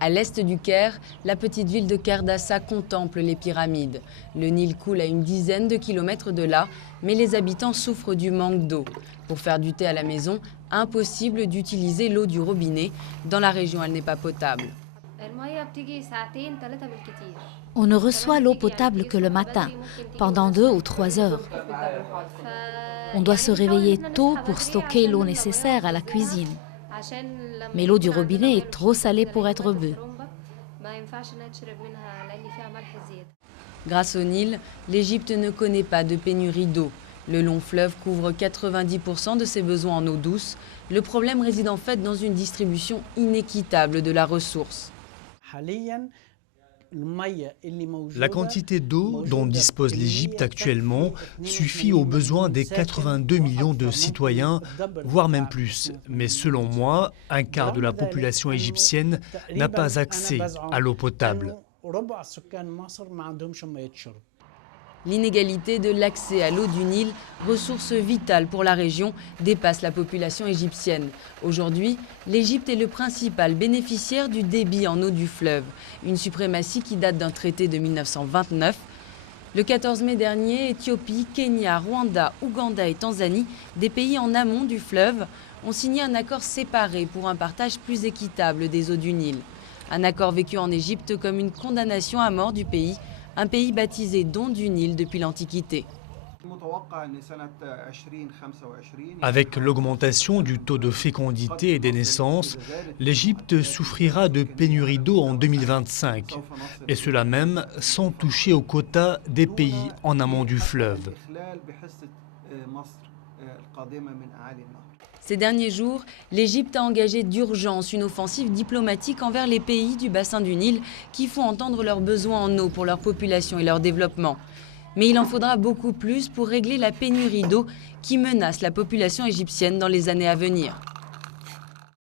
À l'est du Caire, la petite ville de Kerdassa contemple les pyramides. Le Nil coule à une dizaine de kilomètres de là, mais les habitants souffrent du manque d'eau. Pour faire du thé à la maison, impossible d'utiliser l'eau du robinet. Dans la région, elle n'est pas potable. On ne reçoit l'eau potable que le matin, pendant 2 ou 3 heures. On doit se réveiller tôt pour stocker l'eau nécessaire à la cuisine. Mais l'eau du robinet est trop salée pour être bue. Grâce au Nil, l'Égypte ne connaît pas de pénurie d'eau. Le long fleuve couvre 90% de ses besoins en eau douce. Le problème réside en fait dans une distribution inéquitable de la ressource. La quantité d'eau dont dispose l'Égypte actuellement suffit aux besoins des 82 millions de citoyens, voire même plus. Mais selon moi, un quart de la population égyptienne n'a pas accès à l'eau potable. L'inégalité de l'accès à l'eau du Nil, ressource vitale pour la région, dépasse la population égyptienne. Aujourd'hui, l'Égypte est le principal bénéficiaire du débit en eau du fleuve, une suprématie qui date d'un traité de 1929. Le 14 mai dernier, Éthiopie, Kenya, Rwanda, Ouganda et Tanzanie, des pays en amont du fleuve, ont signé un accord séparé pour un partage plus équitable des eaux du Nil. Un accord vécu en Égypte comme une condamnation à mort du pays, un pays baptisé don du Nil depuis l'Antiquité. Avec l'augmentation du taux de fécondité et des naissances, l'Égypte souffrira de pénurie d'eau en 2025, et cela même sans toucher aux quotas des pays en amont du fleuve. Ces derniers jours, l'Égypte a engagé d'urgence une offensive diplomatique envers les pays du bassin du Nil qui font entendre leurs besoins en eau pour leur population et leur développement. Mais il en faudra beaucoup plus pour régler la pénurie d'eau qui menace la population égyptienne dans les années à venir.